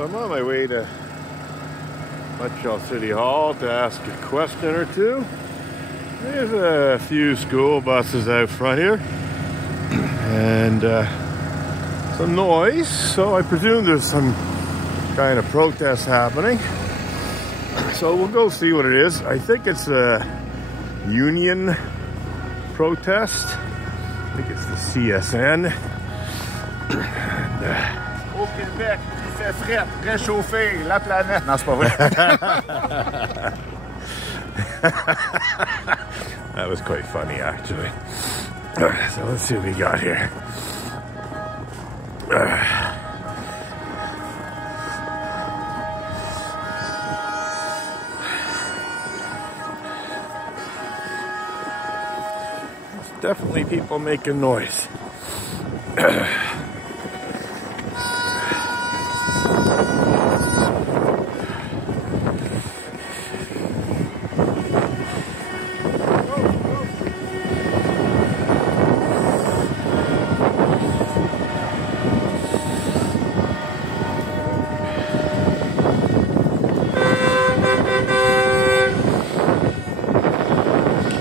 So I'm on my way to Montreal City Hall to ask a question or two. There's a few school buses out front here and some noise, so I presume there's some kind of protest happening. So we'll go see what it is. I think it's a union protest. I think it's the CSN. Au Québec, il fait fret, réchauffer la planète. Non, c'est pas vrai. That was quite funny, actually. So let's see what we got here. There's definitely people making noise.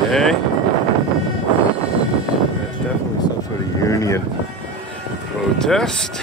Okay. That's definitely some sort of union protest.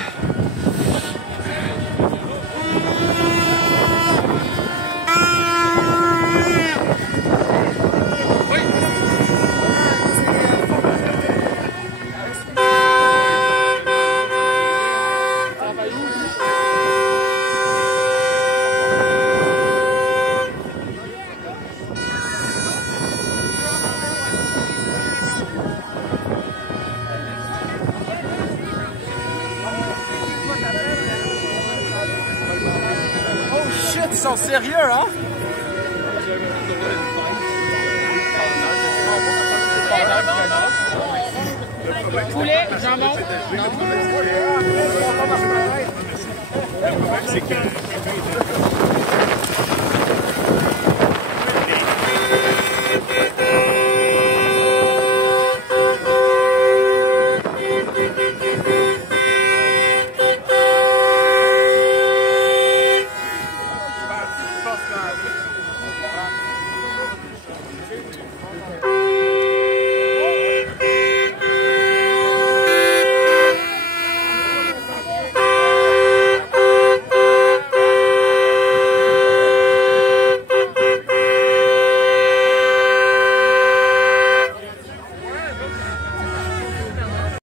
Ils sont sérieux, hein? Poulet, jambon. Le problème, c'est que